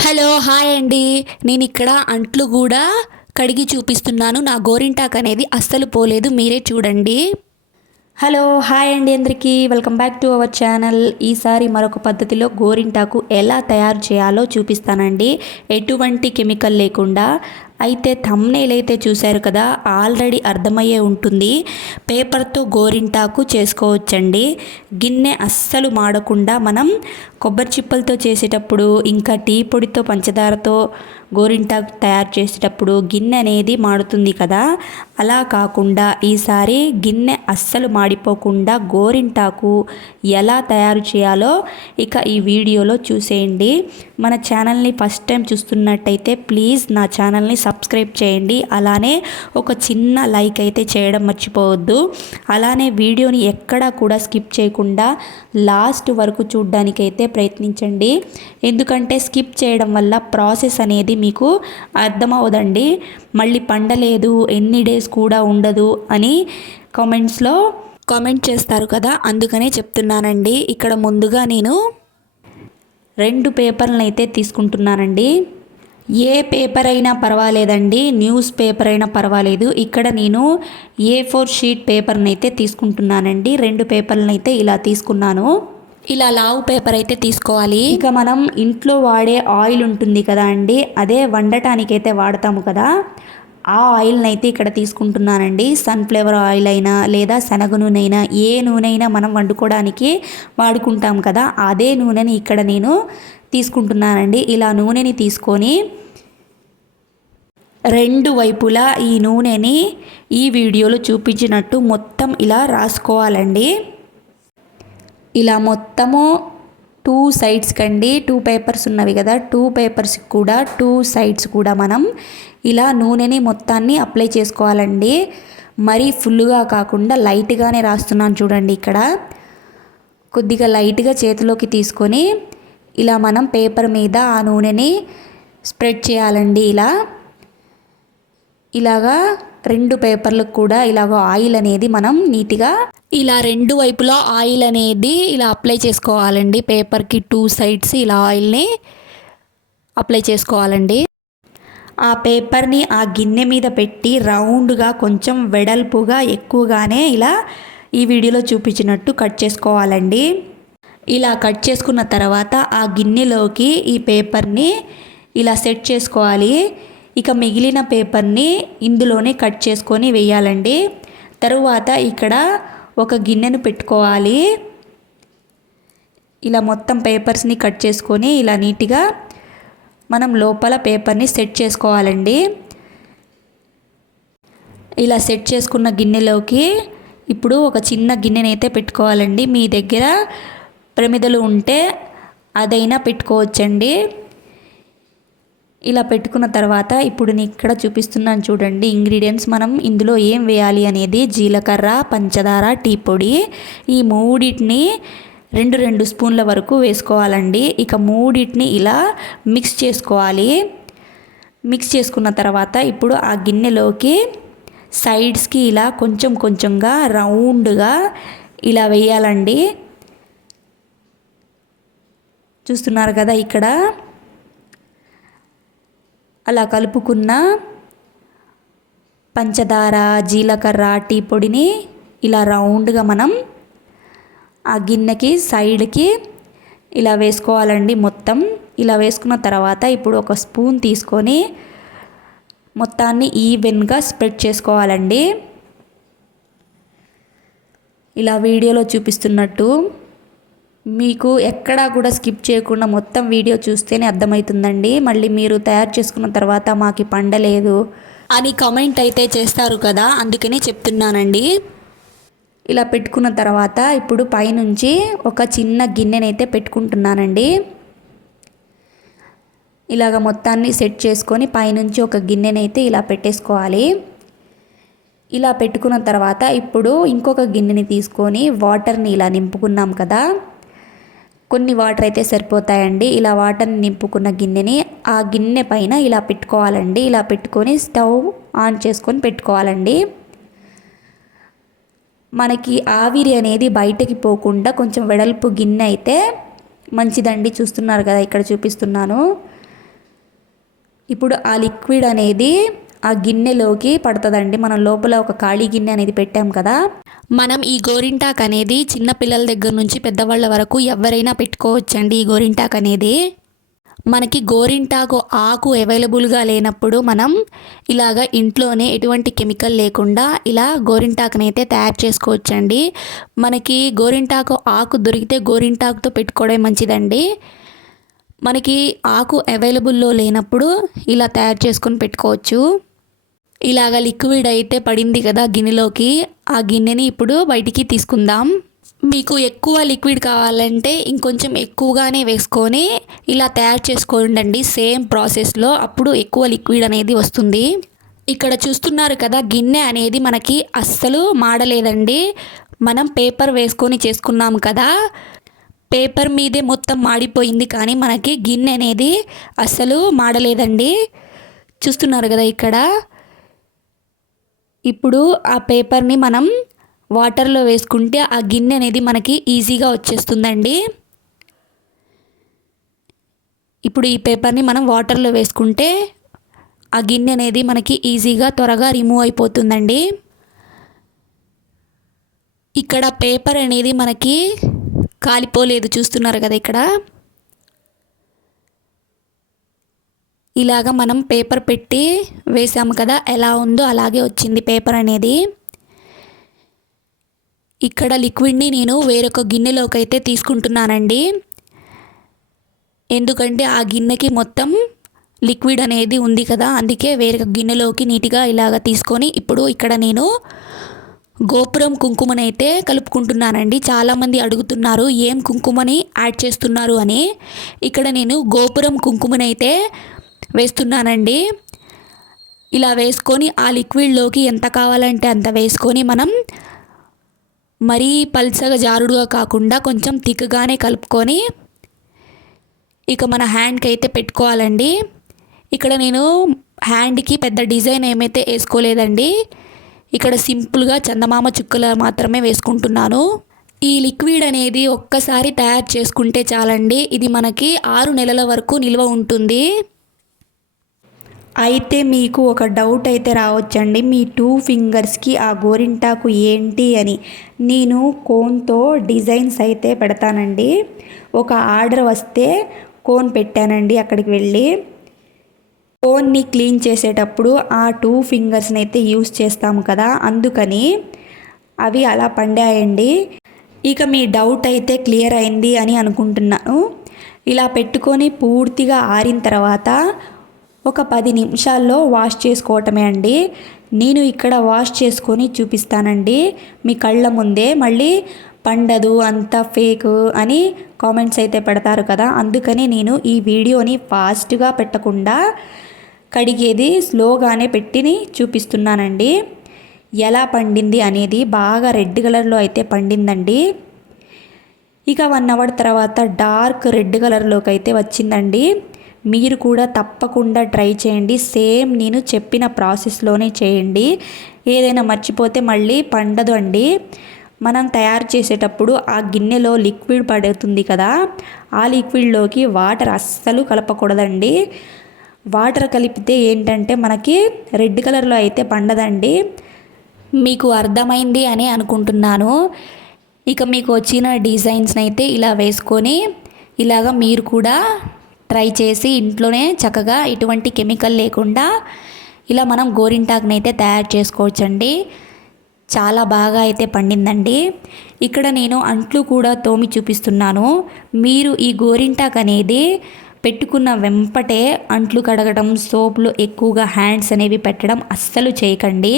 Hello hi అండి. నేను ఇక్కడ అంట్లు కూడా కడిగి చూపిస్తున్నాను. నా గోరింటాక్ అనేది అస్సలు పోలేదు. మీరే చూడండి. హలో హాయ్ అండి అందరికీ. Welcome back to our channel. ఈసారి మరొక పద్ధతిలో గోరింటాకు ఎలా తయారు చేయాలో చూపిస్తానండి. ఎటువంటి కెమికల్ లేకుండా అయితే థమ్నేల్ అయితే చూశారు కదా ఆల్రెడీ అర్థమయ్యే ఉంటుంది. పేపర్తో గోరింటాకు చేసుకోవచ్చండి. గిన్నె అస్సలు మాడకుండా మనం కొబ్బరి చిప్పలతో చేసేటప్పుడు ఇంకా టీ పొడితో పంచదారతో గోరింటాకు తయారు చేసేటప్పుడు గిన్నె అనేది మాడుతుంది కదా. అలా కాకుండా ఈసారి గిన్నె అస్సలు మాడిపోకుండా గోరింటాకు ఎలా తయారు చేయాలో ఇక ఈ వీడియోలో చూసేయండి. మన ఛానల్ని ఫస్ట్ టైం చూస్తున్నట్టయితే ప్లీజ్ నా ఛానల్ని సబ్స్క్రైబ్ చేయండి. అలానే ఒక చిన్న లైక్ అయితే చేయడం మర్చిపోవద్దు. అలానే వీడియోని ఎక్కడా కూడా స్కిప్ చేయకుండా లాస్ట్ వరకు చూడ్డానికైతే ప్రయత్నించండి. ఎందుకంటే స్కిప్ చేయడం వల్ల ప్రాసెస్ అనేది మీకు అర్థమవుదండి మళ్ళీ పండలేదు ఎన్ని డేస్ కూడా ఉండదు అని కామెంట్స్లో కామెంట్ చేస్తారు కదా? అందుకనే చెప్తున్నానండి. ఇక్కడ ముందుగా నేను రెండు పేపర్లను అయితే తీసుకుంటున్నానండి. ఏ పేపర్ అయినా పర్వాలేదండి న్యూస్ పేపర్ అయినా పర్వాలేదు. ఇక్కడ నేను ఏ ఫోర్ షీట్ పేపర్ని అయితే తీసుకుంటున్నానండి రెండు పేపర్లను అయితే ఇలా తీసుకున్నాను. ఇలా లావు పేపర్ అయితే తీసుకోవాలి. ఇక మనం ఇంట్లో వాడే ఆయిల్ ఉంటుంది కదా అండి అదే వండటానికైతే వాడతాము కదా ఆ ఆయిల్ని అయితే ఇక్కడ తీసుకుంటున్నానండి. సన్ఫ్లవర్ ఆయిల్ అయినా లేదా శనగ నూనె అయినా ఏ నూనె అయినా మనం వండుకోవడానికి వాడుకుంటాం కదా అదే నూనెని ఇక్కడ నేను తీసుకుంటున్నానండి. ఇలా నూనెని తీసుకొని రెండు వైపులా ఈ నూనెని ఈ వీడియోలో చూపించినట్టు మొత్తం ఇలా రాసుకోవాలండి. ఇలా మొత్తము టూ సైడ్స్ కండి టూ పేపర్స్ ఉన్నవి కదా టూ పేపర్స్ కూడా టూ సైడ్స్ కూడా మనం ఇలా నూనెని మొత్తాన్ని అప్లై చేసుకోవాలండి. మరీ ఫుల్గా కాకుండా లైట్గానే రాస్తున్నాను చూడండి ఇక్కడ. కొద్దిగా లైట్గా చేతిలోకి తీసుకొని ఇలా మనం పేపర్ మీద ఆ నూనెని స్ప్రెడ్ చేయాలండి ఇలా. ఇలాగా రెండు పేపర్లకు కూడా ఇలాగ ఆయిల్ అనేది మనం నీట్గా ఇలా రెండు వైపులా ఆయిల్ అనేది ఇలా అప్లై చేసుకోవాలండి. పేపర్కి టూ సైడ్స్ ఇలా ఆయిల్ని అప్లై చేసుకోవాలండి. ఆ పేపర్ని ఆ గిన్నె మీద పెట్టి రౌండ్గా కొంచెం వెడల్పుగా ఎక్కువగానే ఇలా ఈ వీడియోలో చూపించినట్టు కట్ చేసుకోవాలండి. ఇలా కట్ చేసుకున్న తర్వాత ఆ గిన్నెలోకి ఈ పేపర్ని ఇలా సెట్ చేసుకోవాలి. ఇక మిగిలిన పేపర్ని ఇందులోనే కట్ చేసుకొని వేయాలండి. తరువాత ఇక్కడ ఒక గిన్నెను పెట్టుకోవాలి. ఇలా మొత్తం పేపర్స్ని కట్ చేసుకొని ఇలా నీట్గా మనం లోపల పేపర్ని సెట్ చేసుకోవాలండి. ఇలా సెట్ చేసుకున్న గిన్నెలోకి ఇప్పుడు ఒక చిన్న గిన్నెనైతే పెట్టుకోవాలండి. మీ దగ్గర ప్రమిదలు ఉంటే అదైనా పెట్టుకోవచ్చండి. ఇలా పెట్టుకున్న తర్వాత ఇప్పుడు నేను ఇక్కడ చూపిస్తున్నాను చూడండి. ఇంగ్రీడియంట్స్ మనం ఇందులో ఏం వేయాలి అనేది జీలకర్ర పంచదార టీ పొడి ఈ మూడింటిని రెండు రెండు స్పూన్ల వరకు వేసుకోవాలండి. ఇక మూడింటిని ఇలా మిక్స్ చేసుకోవాలి. మిక్స్ చేసుకున్న తర్వాత ఇప్పుడు ఆ గిన్నెలోకి సైడ్స్కి ఇలా కొంచెం కొంచెంగా రౌండ్గా ఇలా వేయాలండి. చూస్తున్నారు కదా ఇక్కడ. అలా కలుపుకున్న పంచదార జీలకర్ర టీ పొడిని ఇలా రౌండ్గా మనం ఆ గిన్నెకి సైడ్కి ఇలా వేసుకోవాలండి మొత్తం. ఇలా వేసుకున్న తర్వాత ఇప్పుడు ఒక స్పూన్ తీసుకొని మొత్తాన్ని ఈవెన్గా స్ప్రెడ్ చేసుకోవాలండి. ఇలా వీడియోలో చూపిస్తున్నట్టు మీకు ఎక్కడా కూడా స్కిప్ చేయకుండా మొత్తం వీడియో చూస్తేనే అర్థమవుతుందండి. మళ్ళీ మీరు తయారు చేసుకున్న తర్వాత మాకు పండలేదు అని కమెంట్ అయితే చేస్తారు కదా అందుకని చెప్తున్నానండి. ఇలా పెట్టుకున్న తర్వాత ఇప్పుడు పైనుంచి ఒక చిన్న గిన్నెనైతే పెట్టుకుంటున్నానండి. ఇలాగ మొత్తాన్ని సెట్ చేసుకొని పైనుంచి ఒక గిన్నెనైతే ఇలా పెట్టేసుకోవాలి. ఇలా పెట్టుకున్న తర్వాత ఇప్పుడు ఇంకొక గిన్నెని తీసుకొని వాటర్ని ఇలా నింపుకున్నాం కదా. కొన్ని వాటర్ అయితే సరిపోతాయండి. ఇలా వాటర్ని నింపుకున్న గిన్నెని ఆ గిన్నె పైన ఇలా పెట్టుకోవాలండి. ఇలా పెట్టుకొని స్టవ్ ఆన్ చేసుకొని పెట్టుకోవాలండి. మనకి ఆవిరి అనేది బయటకి పోకుండా కొంచెం వెడల్పు గిన్నె అయితే మంచిదండి. చూస్తున్నారు కదా ఇక్కడ చూపిస్తున్నాను. ఇప్పుడు ఆ లిక్విడ్ అనేది ఆ గిన్నెలోకి పడుతుందండి. మనం లోపల ఒక ఖాళీ గిన్నె అనేది పెట్టాం కదా. మనం ఈ గోరింటాక్ అనేది చిన్న పిల్లల దగ్గర నుంచి పెద్దవాళ్ళ వరకు ఎవరైనా పెట్టుకోవచ్చండి ఈ గోరింటాక్ అనేది. మనకి గోరింటాకు ఆకు అవైలబుల్గా లేనప్పుడు మనం ఇలాగ ఇంట్లోనే ఎటువంటి కెమికల్ లేకుండా ఇలా గోరింటాకునైతే అయితే తయారు చేసుకోవచ్చండి. మనకి గోరింటాకు ఆకు దొరికితే గోరింటాకుతో పెట్టుకోవడం మంచిదండి. మనకి ఆకు అవైలబుల్లో లేనప్పుడు ఇలా తయారు చేసుకొని పెట్టుకోవచ్చు. ఇలాగ లిక్విడ్ అయితే పడింది కదా గిన్నెలోకి ఆ గిన్నెని ఇప్పుడు బయటికి తీసుకుందాం. మీకు ఎక్కువ లిక్విడ్ కావాలంటే ఇంకొంచెం ఎక్కువగానే వేసుకొని ఇలా తయారు చేసుకోండి సేమ్ ప్రాసెస్లో అప్పుడు ఎక్కువ లిక్విడ్ అనేది వస్తుంది. ఇక్కడ చూస్తున్నారు కదా గిన్నె అనేది మనకి అస్సలు మాడలేదండి. మనం పేపర్ వేసుకొని చేసుకున్నాం కదా. పేపర్ మీదే మొత్తం మాడిపోయింది కానీ మనకి గిన్నె అనేది అస్సలు మాడలేదండి. చూస్తున్నారు కదా ఇక్కడ. ఇప్పుడు ఆ పేపర్ని మనం వాటర్లో వేసుకుంటే ఆ గిన్నె అనేది మనకి ఈజీగా వచ్చేస్తుందండి. ఇప్పుడు ఈ పేపర్ని మనం వాటర్లో వేసుకుంటే ఆ గిన్నె అనేది మనకి ఈజీగా త్వరగా రిమూవ్ అయిపోతుందండి. ఇక్కడ పేపర్ అనేది మనకి కాలిపోలేదు చూస్తున్నారు కదా ఇక్కడ. ఇలాగ మనం పేపర్ పెట్టి వేసాము కదా ఎలా ఉందో అలాగే వచ్చింది పేపర్ అనేది. ఇక్కడ లిక్విడ్ని నేను వేరొక గిన్నెలోకి అయితే తీసుకుంటున్నానండి. ఎందుకంటే ఆ గిన్నెకి మొత్తం లిక్విడ్ అనేది ఉంది కదా అందుకే వేరొక గిన్నెలోకి నీట్గా ఇలాగ తీసుకొని ఇప్పుడు ఇక్కడ నేను గోపురం కుంకుమనైతే కలుపుకుంటున్నానండి. చాలామంది అడుగుతున్నారు ఏం కుంకుమని యాడ్ చేస్తున్నారు? అని. ఇక్కడ నేను గోపురం కుంకుమనైతే వేస్తున్నానండి. ఇలా వేసుకొని ఆ లిక్విడ్లోకి ఎంత కావాలంటే అంత వేసుకొని మనం మరీ పల్చగా జారుడుగా కాకుండా కొంచెం థిక్గానే కలుపుకొని ఇక మన హ్యాండ్కి అయితే పెట్టుకోవాలండి. ఇక్కడ నేను హ్యాండ్కి పెద్ద డిజైన్ ఏమైతే వేసుకోలేదండి. ఇక్కడ సింపుల్గా చందమామ చుక్కలు మాత్రమే వేసుకుంటున్నాను. ఈ లిక్విడ్ అనేది ఒక్కసారి తయారు చేసుకుంటే చాలండి. ఇది మనకి ఆరు నెలల వరకు నిల్వ ఉంటుంది. అయితే మీకు ఒక డౌట్ అయితే రావచ్చండి. మీ టూ ఫింగర్స్కి ఆ గోరింటాకు ఏంటి అని. నేను కోన్తో డిజైన్స్ అయితే పెడతానండి. ఒక ఆర్డర్ వస్తే కోన్ పెట్టానండి అక్కడికి వెళ్ళి. కోన్ని క్లీన్ చేసేటప్పుడు ఆ టూ ఫింగర్స్ని అయితే యూస్ చేస్తాము కదా. అందుకని అవి అలా పండాయండి. ఇక మీ డౌట్ అయితే క్లియర్ అయింది అని అనుకుంటున్నాను. ఇలా పెట్టుకొని పూర్తిగా ఆరిన తర్వాత ఒక పది నిమిషాల్లో వాష్ చేసుకోవటమే అండి. నేను ఇక్కడ వాష్ చేసుకొని చూపిస్తానండి. మీ కళ్ళ ముందే మళ్ళీ పండదు అంత ఫేక్ అని కామెంట్స్ అయితే పెడతారు కదా. అందుకని నేను ఈ వీడియోని ఫాస్ట్గా పెట్టకుండా కడిగేది స్లోగానే పెట్టిని చూపిస్తున్నానండి. ఎలా పండింది అనేది బాగా రెడ్ కలర్లో అయితే పండిందండి. ఇక వన్ అవర్ తర్వాత డార్క్ రెడ్ కలర్లోకి అయితే వచ్చిందండి. మీరు కూడా తప్పకుండా ట్రై చేయండి. సేమ్ నేను చెప్పిన ప్రాసెస్లోనే చేయండి. ఏదైనా మర్చిపోతే మళ్ళీ పండదు అండి. మనం తయారు చేసేటప్పుడు ఆ గిన్నెలో లిక్విడ్ పడుతుంది కదా ఆ లిక్విడ్లోకి వాటర్ అస్సలు కలపకూడదండి. వాటర్ కలిపితే ఏంటంటే మనకి రెడ్ కలర్లో అయితే పండదండి. మీకు అర్థమైంది అని అనుకుంటున్నాను. ఇక మీకు వచ్చిన డిజైన్స్ని అయితే ఇలా వేసుకొని ఇలాగ మీరు కూడా ట్రై చేసి ఇంట్లోనే చక్కగా ఎటువంటి కెమికల్ లేకుండా ఇలా మనం గోరింటాకుని అయితే తయారు చేసుకోవచ్చండి. చాలా బాగా అయితే పండిందండి. ఇక్కడ నేను అంట్లు కూడా తోమి చూపిస్తున్నాను. మీరు ఈ గోరింటాక్ అనేది పెట్టుకున్న వెంపటే అంట్లు కడగడం సోపులు ఎక్కువగా హ్యాండ్స్ అనేవి పెట్టడం అస్సలు చేయకండి.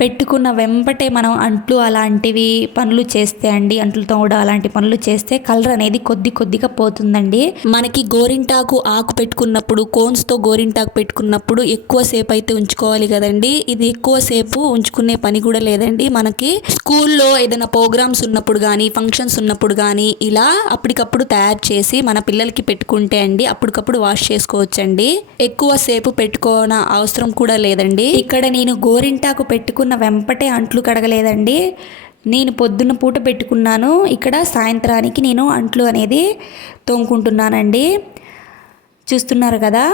పెట్టుకున్న వెంపటే మనం అంట్లు అలాంటివి పనులు చేస్తే అండి అంట్లు తోమడం అలాంటి పనులు చేస్తే కలర్ అనేది కొద్ది కొద్దిగా పోతుందండి. మనకి గోరింటాకు ఆకు పెట్టుకున్నప్పుడు కోన్స్తో గోరింటాకు పెట్టుకున్నప్పుడు ఎక్కువ సేపు అయితే ఉంచుకోవాలి కదండి. ఇది ఎక్కువ సేపు ఉంచుకునే పని కూడా లేదండి. మనకి స్కూల్లో ఏదైనా ప్రోగ్రామ్స్ ఉన్నప్పుడు కానీ ఫంక్షన్స్ ఉన్నప్పుడు కానీ ఇలా అప్పటికప్పుడు తయారు చేసి మన పిల్లలకి పెట్టుకుంటే అండి అప్పటికప్పుడు వాష్ చేసుకోవచ్చండి. ఎక్కువ సేపు పెట్టుకోన అవసరం కూడా లేదండి. ఇక్కడ నేను గోరింటాకు పెట్టుకున్న వెంపటే అంట్లు కడగలేదండి. నేను పొద్దున్న పూట పెట్టుకున్నాను. ఇక్కడ సాయంత్రానికి నేను అంట్లు అనేది తోముకుంటున్నానండి. చూస్తున్నారు కదా?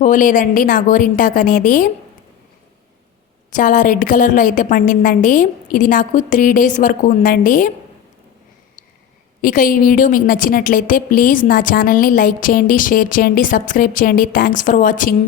పోలేదండి నా గోరింటాక్ అనేది. చాలా రెడ్ కలర్లో అయితే పండిందండి. ఇది నాకు త్రీ డేస్ వరకు ఉందండి. ఇక ఈ వీడియో మీకు నచ్చినట్లయితే ప్లీజ్ నా ఛానల్ని లైక్ చేయండి షేర్ చేయండి సబ్స్క్రైబ్ చేయండి. Thanks for watching.